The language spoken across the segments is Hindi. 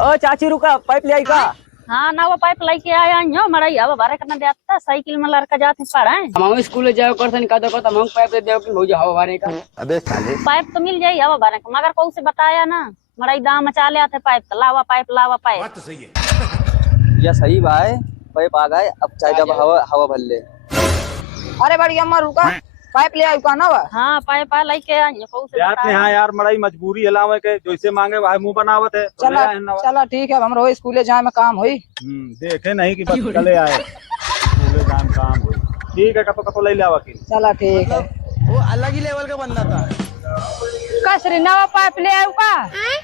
ओ चाची रुका, पाइप ले आई का? हाँ ना वो पाइप लेके आया यो मड़ाई अब बारे करना देता साइकिल में लड़का जाते पड़ा है। हम स्कूल जाओ करथन का देखो त हम पाइप दे देओ कि भौजी हवा भरे का। अबे साले पाइप तो मिल जाई अब बारे का मगर कौ से बताया ना मड़ाई दाम मचा ले आते पाइप तो लावा पाइप। बात तो सही है। या सही भाई, पाइप आ गए, अब चाहे जब हवा हवा भर ले। अरे बड़ी अम्मा रुका, पाइप ले आई का ना बा? हाँ पाइप आ लेके आई कौ से यार बताया। हाँ यार मड़ाई मजबूरी हलावे के जैसे मांगे वही मुंह बनावत है। तो ले आए ना। चला ठीक है, हम रोज स्कूले जाए में काम हुई। देखे नहीं कि बस चले आए स्कूले जान काम हुई। ठीक है कतो कतो ले ले आवा की। चला ठीक है। वो अलग ही लेवल का बंदा था। कसरी नवा पाइप ले आऊ का?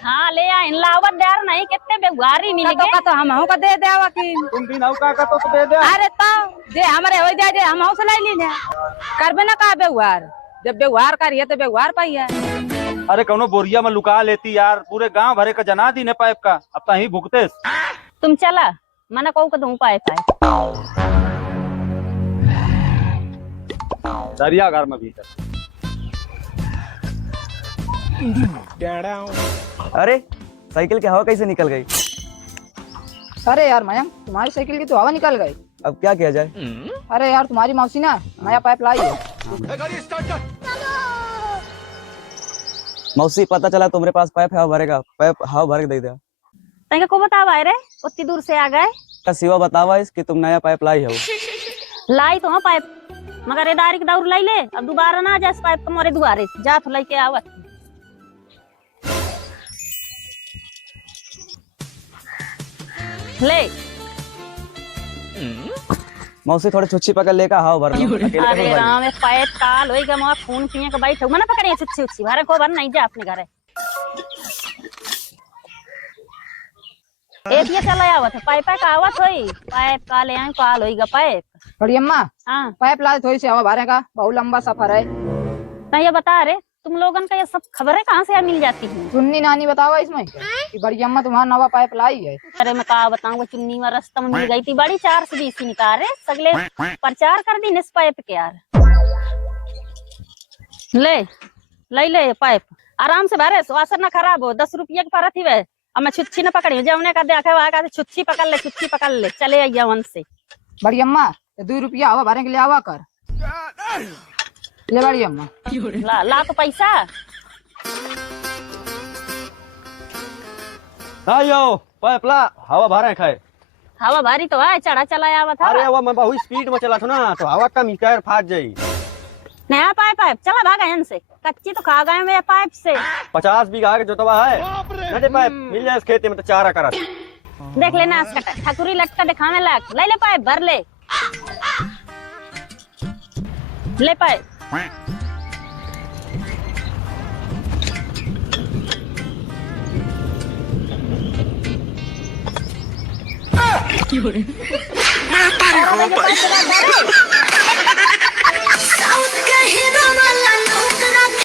हाँ ले आई लावत देर नहीं कितने बेगारी मिल गए तो हम का दे देवा की। तुम भी नौका का तो दे दे। अरे तो दे हमरे हो दे हम से ले लीने करबे ना का व्यवहार, जब व्यवहार करिए तो व्यवहार पाइए। अरे कौनो बोरिया में लुका लेती यार, पूरे गांव भरे का जना दी ने पाइप का, अब तो ही भुगते। तुम चला मना कौ का दूं पाइप दरिया घर में भीतर। अरे साइकिल की हवा कैसे निकल गई? अरे यार मयंक, तुम्हारी साइकिल की तो हवा निकल गई। अब क्या किया जाए? अरे यार तुम्हारी मौसी ना नया पाइप लाई है। मौसी पता चला तुम्हारे पास पाइप है, हवा भरेगा, पाइप हवा भर के दे दे। तंगे को बतावा रे उतनी दूर से आ गए। का सिवा बतावा इस कि तुम नया पाइप लाई हो। लाई तो हाँ पाइप मगर एदारी के दाउर लाई ले अब दोबारा ना जा पाइप तो मोरे दुआरे जा तो लेके आवत। ले मौसी थोड़ी छुच्छी पकड़ लेकर हवा भर लो। अकेले अरे कैसे भर राम में पाइप काल होइगा मोर खून पिए के बैठ मना पकड़िए छुच्छी उच्छी भरे को भर नहीं जा अपने घरे। एक ये चला आवत है पाइप का आवत होई पाइप काले आई काल होइगा पाइप। बड़ी अम्मा हाँ पाइप लाई थोड़ी सी हवा भरेगा, बहुत लंबा सफर है। तो ये बता रहे तुम लोगन का ये सब खबरें कहाँ से मिल जाती हैं? सुन्नी नानी बतावा इसमें कि बड़ी अम्मा तुम्हारा नवा पाइप लाई है। अरे मैं कहा बताऊँ चुन्नी में रास्ता में मिल गई थी बड़ी 420 निकाले सगले प्रचार कर दी इस पाइप के यार। ले पाइप आराम से भरे स्वास्थ्य ना खराब हो। 10 रुपये की परत ही वे अब मैं छुच्छी न पकड़ी जमने का देखा वहाँ का छुच्छी पकड़ ले चले आइया वन से। बड़ी अम्मा 2 रुपया हवा भरे के लिए आवा कर ले बड़ी अम्मा। ला तो पैसा यो पाइप ला हवा भरे खाए। हवा भारी तो है चढ़ा चलाया हुआ था। अरे हवा मैं बहुत स्पीड में चला था ना तो हवा कम ही कर फाट जाई। नया पाइप चला भागा यहाँ से कच्ची तो खा गए मेरे पाइप से। 50 बीघा के जोतवा है नटे पाइप मिल जाए इस खेते में तो चारा करा। देख लेना इसका ठकुरी लटका दिखाने लायक ले पाइप भर ले पाइप।